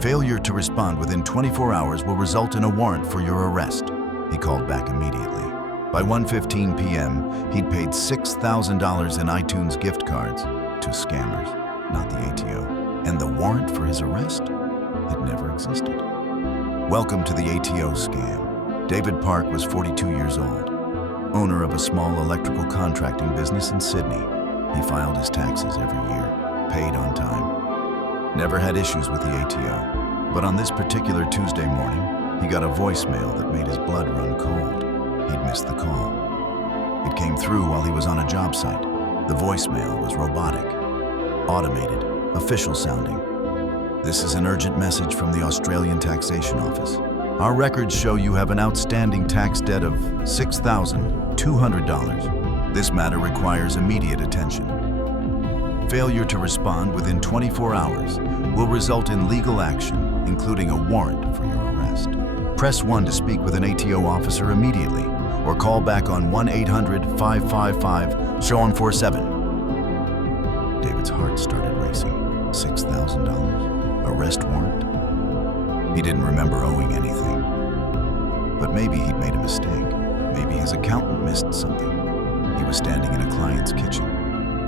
Failure to respond within 24 hours will result in a warrant for your arrest. He called back immediately. By 1:15 p.m., he'd paid $6,000 in iTunes gift cards to scammers, not the ATO. And the warrant for his arrest had never existed. Welcome to the ATO scam. David Park was 42 years old, owner of a small electrical contracting business in Sydney. He filed his taxes every year, paid on time, never had issues with the ATO. But on this particular Tuesday morning, he got a voicemail that made his blood run cold. He'd missed the call. It came through while he was on a job site. The voicemail was robotic, automated, official sounding. This is an urgent message from the Australian Taxation Office. Our records show you have an outstanding tax debt of $6,200. This matter requires immediate attention. Failure to respond within 24 hours will result in legal action, including a warrant for your arrest. Press 1 to speak with an ATO officer immediately, or call back on 1-800-555-47. David's heart started racing. $6,000? Arrest warrant? He didn't remember owing anything. But maybe he'd made a mistake. Maybe his accountant missed something. He was standing in a client's kitchen,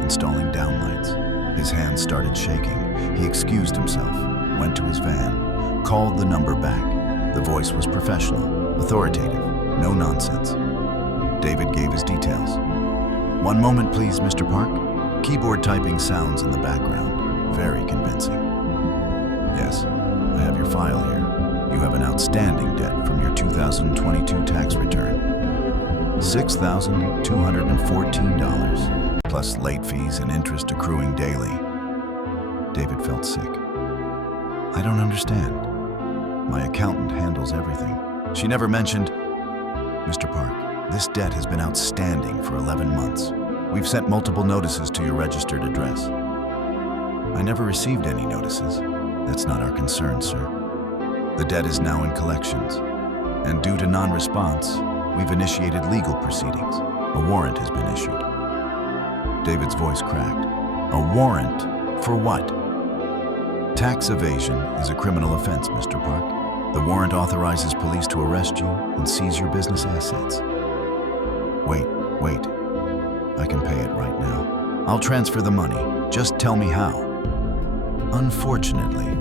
installing downlights. His hands started shaking. He excused himself, went to his van, called the number back. The voice was professional, authoritative, no nonsense. David gave his details. "One moment, please, Mr. Park." Keyboard typing sounds in the background, very convincing. "Yes, I have your file here. You have an outstanding debt from your 2022 tax return. $6,214, plus late fees and interest accruing daily." David felt sick. "I don't understand. My accountant handles everything. She never mentioned..." "Mr. Park, this debt has been outstanding for 11 months. We've sent multiple notices to your registered address." "I never received any notices. That's not our concern, sir. The debt is now in collections, and due to non-response, we've initiated legal proceedings. A warrant has been issued." David's voice cracked. "A warrant? For what?" "Tax evasion is a criminal offense, Mr. Park. The warrant authorizes police to arrest you and seize your business assets." Wait. I can pay it right now. I'll transfer the money. Just tell me how." "Unfortunately,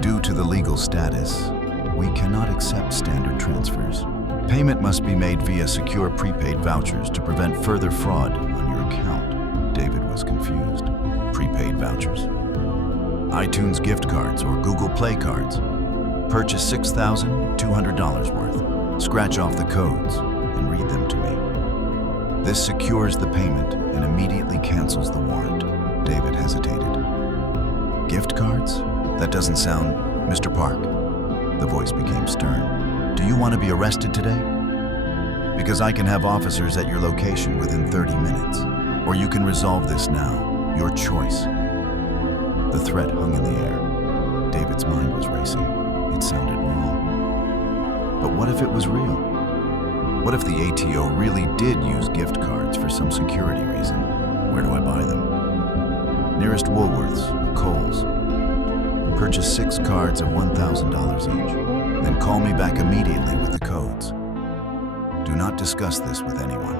due to the legal status, we cannot accept standard transfers. Payment must be made via secure prepaid vouchers to prevent further fraud on your account." David was confused. Prepaid vouchers? iTunes gift cards or Google Play cards. Purchase $6,200 worth. Scratch off the codes and read them to me. This secures the payment and immediately cancels the warrant. David hesitated. "Gift cards? That doesn't sound..." "Mr. Park," the voice became stern, "do you want to be arrested today? Because I can have officers at your location within 30 minutes. Or you can resolve this now. Your choice." The threat hung in the air. David's mind was racing. It sounded wrong. But what if it was real? What if the ATO really did use gift cards for some security reason? Where do I buy them? Nearest Woolworths or Kohl's. Purchase 6 cards of $1,000 each. Then call me back immediately with the codes. Do not discuss this with anyone.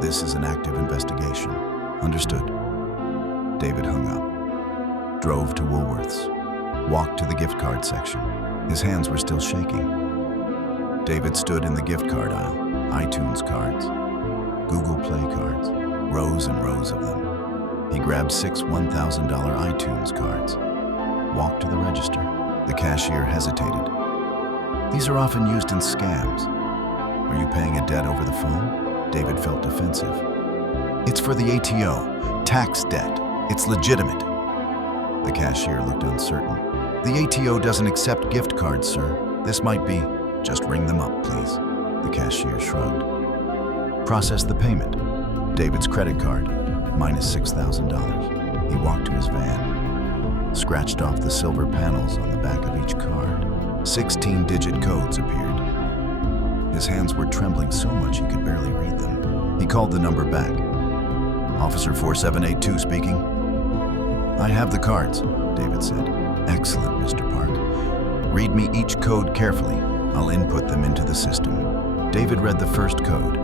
This is an active investigation. Understood?" David hung up, drove to Woolworths, walked to the gift card section. His hands were still shaking. David stood in the gift card aisle. iTunes cards, Google Play cards, rows and rows of them. He grabbed 6 $1,000 iTunes cards, walked to the register. The cashier hesitated. "These are often used in scams. Are you paying a debt over the phone?" David felt defensive. "It's for the ATO. Tax debt. It's legitimate." The cashier looked uncertain. "The ATO doesn't accept gift cards, sir. This might be..." "Just ring them up, please." The cashier shrugged. "Process the payment." David's credit card, minus $6,000. He walked to his van, scratched off the silver panels on the back of each card. 16-digit codes appeared. His hands were trembling so much he could barely read them. He called the number back. "Officer 4782 speaking." "I have the cards," David said. "Excellent, Mr. Park. Read me each code carefully. I'll input them into the system. David read the first code,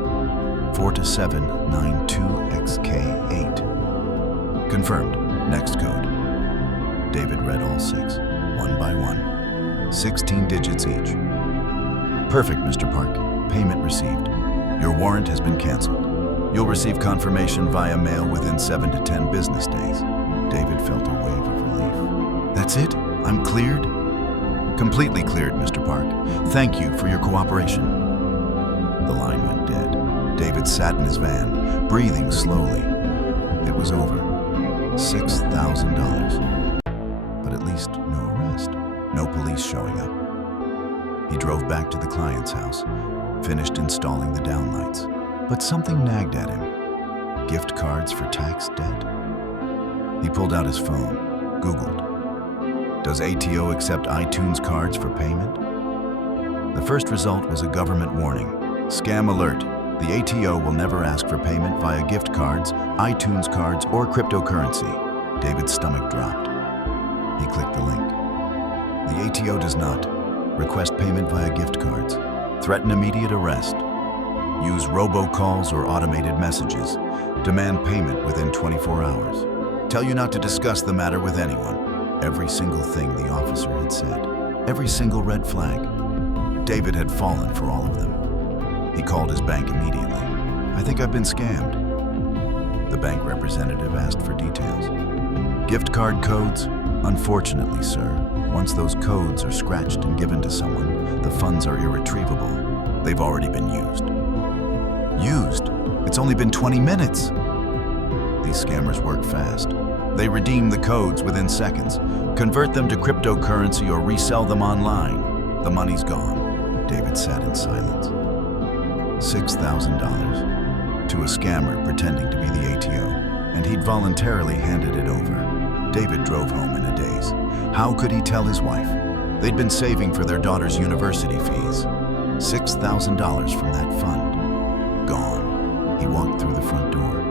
42792XK8. Confirmed. Next code. David read all 6, one by one, 16 digits each. Perfect, Mr. Park. Payment received. Your warrant has been canceled. You'll receive confirmation via mail within 7 to 10 business days. David felt a wave of relief. That's it? I'm cleared? Completely cleared, Mr. Park. Thank you for your cooperation. The line went dead. David sat in his van, breathing slowly. It was over. $6,000. But at least no arrest. No police showing up. He drove back to the client's house, finished installing the downlights. But something nagged at him. Gift cards for tax debt? He pulled out his phone, Googled. Does ATO accept iTunes cards for payment? The first result was a government warning. Scam alert. The ATO will never ask for payment via gift cards, iTunes cards, or cryptocurrency. David's stomach dropped. He clicked the link. The ATO does not request payment via gift cards, threaten immediate arrest, use robocalls or automated messages, demand payment within 24 hours, tell you not to discuss the matter with anyone. Every single thing the officer had said, every single red flag. David had fallen for all of them. He called his bank immediately. I think I've been scammed. The bank representative asked for details. Gift card codes? Unfortunately, sir, once those codes are scratched and given to someone, the funds are irretrievable. They've already been used. Used? It's only been 20 minutes. These scammers work fast. They redeem the codes within seconds, convert them to cryptocurrency or resell them online. The money's gone. David sat in silence. $6,000 to a scammer pretending to be the ATO, and he'd voluntarily handed it over. David drove home in a daze. How could he tell his wife? They'd been saving for their daughter's university fees. $6,000 from that fund. Gone. He walked through the front door.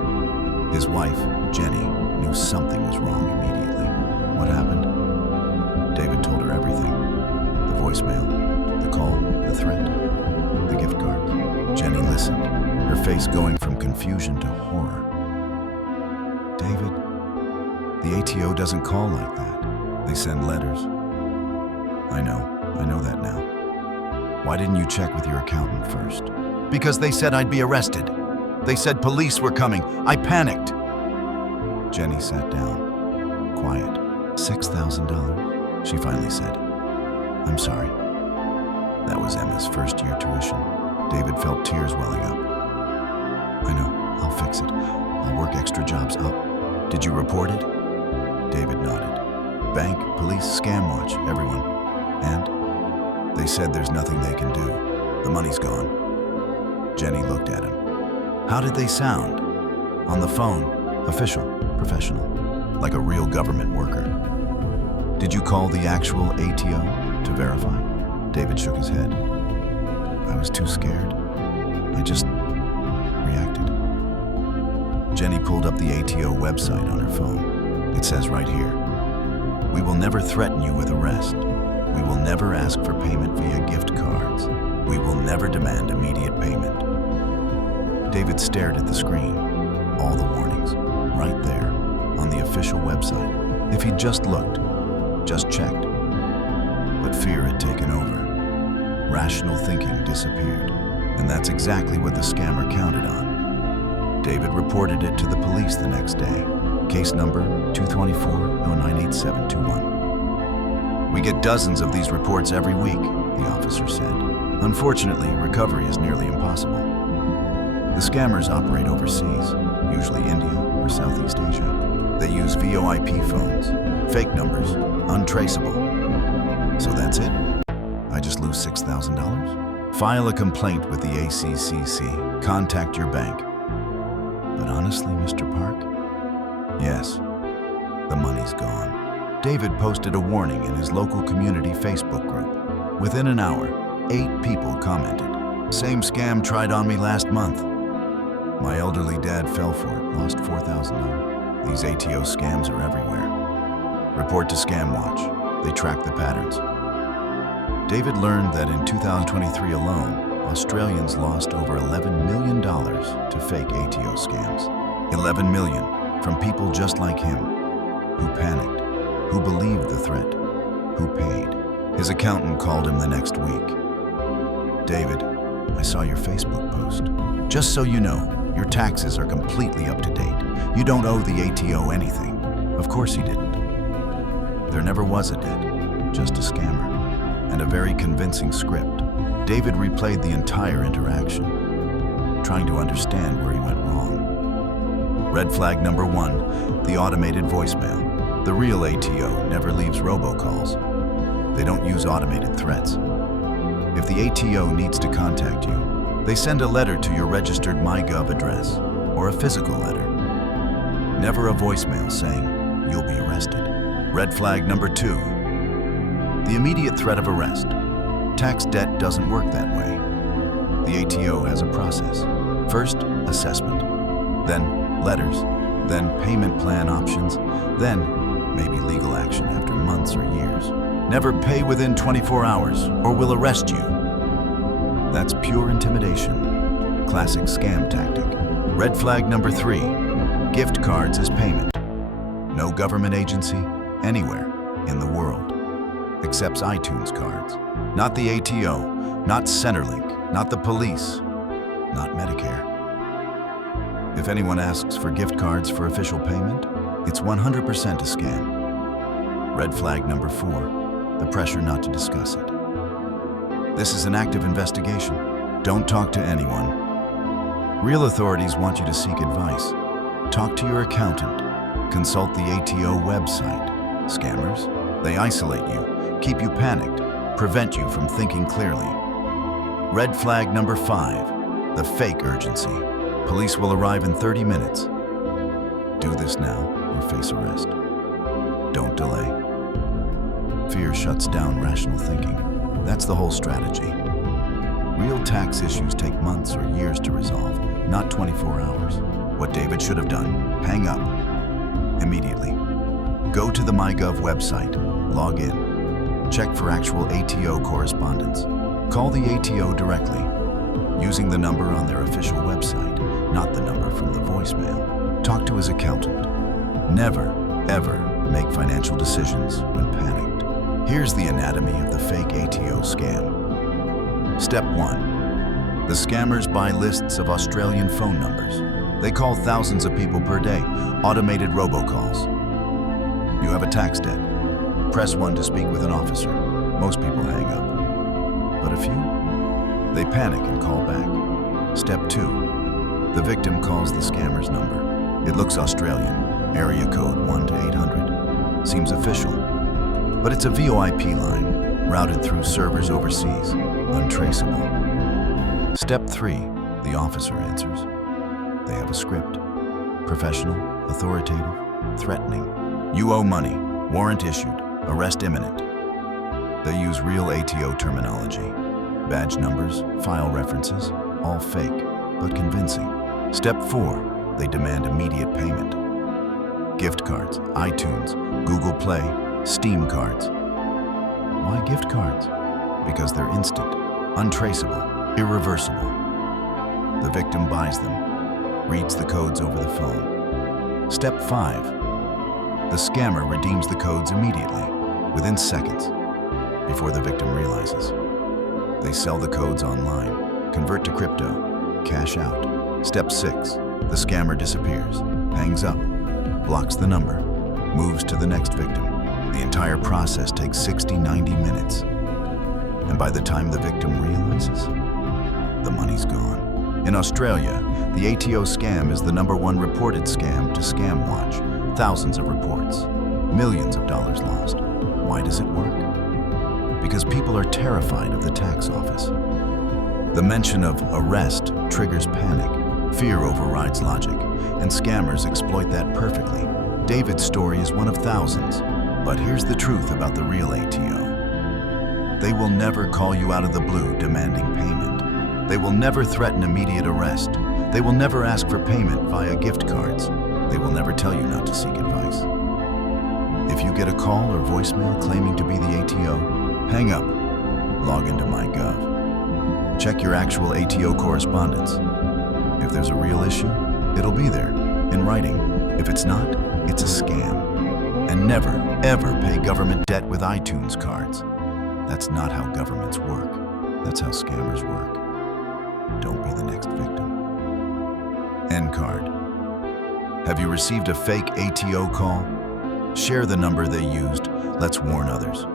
His wife, Jenny, knew something was wrong immediately. What happened? David told her everything. The voicemail, the call, the threat, the gift cards. Jenny listened, her face going from confusion to horror. David, the ATO doesn't call like that. They send letters. I know that now. Why didn't you check with your accountant first? Because they said I'd be arrested. They said police were coming. I panicked. Jenny sat down, quiet. $6,000, she finally said. I'm sorry. That was Emma's first-year tuition. David felt tears welling up. I know, I'll fix it. I'll work extra jobs. Did you report it? David nodded. Bank, police, scamwatch, everyone. And? They said there's nothing they can do. The money's gone. Jenny looked at him. How did they sound? On the phone. Official, professional, like a real government worker. Did you call the actual ATO to verify? David shook his head. I was too scared. I just reacted. Jenny pulled up the ATO website on her phone. It says right here, we will never threaten you with arrest. We will never ask for payment via gift cards. We will never demand immediate payment. David stared at the screen. All the warnings, right there, on the official website. If he'd just looked, just checked. But fear had taken over. Rational thinking disappeared, and that's exactly what the scammer counted on. David reported it to the police the next day. Case number 224-098721. We get dozens of these reports every week, the officer said. Unfortunately, recovery is nearly impossible. The scammers operate overseas, usually India or Southeast Asia. They use VoIP phones, fake numbers, untraceable. So that's it? I just lose $6,000? File a complaint with the ACCC. Contact your bank. But honestly, Mr. Park? Yes, the money's gone. David posted a warning in his local community Facebook group. Within an hour, 8 people commented. Same scam tried on me last month. My elderly dad fell for it, lost $4,000. These ATO scams are everywhere. Report to Scamwatch. They track the patterns. David learned that in 2023 alone, Australians lost over $11 million to fake ATO scams. 11 million from people just like him, who panicked, who believed the threat, who paid. His accountant called him the next week. David, I saw your Facebook post. Just so you know, your taxes are completely up to date. You don't owe the ATO anything. Of course he didn't. There never was a debt, just a scammer, and a very convincing script. David replayed the entire interaction, trying to understand where he went wrong. Red flag number 1, the automated voicemail. The real ATO never leaves robocalls. They don't use automated threats. If the ATO needs to contact you, they send a letter to your registered myGov address, or a physical letter. Never a voicemail saying, you'll be arrested. Red flag number 2, the immediate threat of arrest. Tax debt doesn't work that way. The ATO has a process. First, assessment, then letters, then payment plan options, then maybe legal action after months or years. Never pay within 24 hours or we'll arrest you. That's pure intimidation. Classic scam tactic. Red flag number 3, gift cards as payment. No government agency, anywhere in the world, accepts iTunes cards. Not the ATO, not Centrelink, not the police, not Medicare. If anyone asks for gift cards for official payment, it's 100% a scam. Red flag number 4, the pressure not to discuss it. This is an active investigation. Don't talk to anyone. Real authorities want you to seek advice. Talk to your accountant. Consult the ATO website. Scammers, they isolate you, keep you panicked, prevent you from thinking clearly. Red flag number 5, the fake urgency. Police will arrive in 30 minutes. Do this now or face arrest. Don't delay. Fear shuts down rational thinking. That's the whole strategy. Real tax issues take months or years to resolve, not 24 hours. What David should have done, hang up immediately. Go to the myGov website, log in, check for actual ATO correspondence. Call the ATO directly, using the number on their official website, not the number from the voicemail. Talk to his accountant. Never, ever make financial decisions when panicked. Here's the anatomy of the fake ATO scam. Step 1. The scammers buy lists of Australian phone numbers. They call thousands of people per day, automated robocalls. You have a tax debt. Press 1 to speak with an officer. Most people hang up. But a few? They panic and call back. Step 2. The victim calls the scammer's number. It looks Australian, area code 1 to 800. Seems official. But it's a VoIP line, routed through servers overseas, untraceable. Step 3. The officer answers. They have a script. Professional, authoritative, threatening. You owe money, warrant issued, arrest imminent. They use real ATO terminology. Badge numbers, file references, all fake, but convincing. Step 4, they demand immediate payment. Gift cards, iTunes, Google Play, Steam cards. Why gift cards? Because they're instant, untraceable, irreversible. The victim buys them, reads the codes over the phone. Step 5, the scammer redeems the codes immediately, within seconds, before the victim realizes. They sell the codes online, convert to crypto, cash out. Step 6, the scammer disappears, hangs up, blocks the number, moves to the next victim. The entire process takes 60-90 minutes. And by the time the victim realizes, the money's gone. In Australia, the ATO scam is the #1 reported scam to Scamwatch. Thousands of reports, millions of dollars lost. Why does it work? Because people are terrified of the tax office. The mention of arrest triggers panic, fear overrides logic, and scammers exploit that perfectly. David's story is one of thousands, but here's the truth about the real ATO. They will never call you out of the blue demanding payment. They will never threaten immediate arrest. They will never ask for payment via gift cards. They will never tell you not to seek advice. If you get a call or voicemail claiming to be the ATO, hang up. Log into myGov. Check your actual ATO correspondence. If there's a real issue, it'll be there, in writing. If it's not, it's a scam. And never, ever pay government debt with iTunes cards. That's not how governments work. That's how scammers work. Don't be the next victim. End card. Have you received a fake ATO call? Share the number they used. Let's warn others.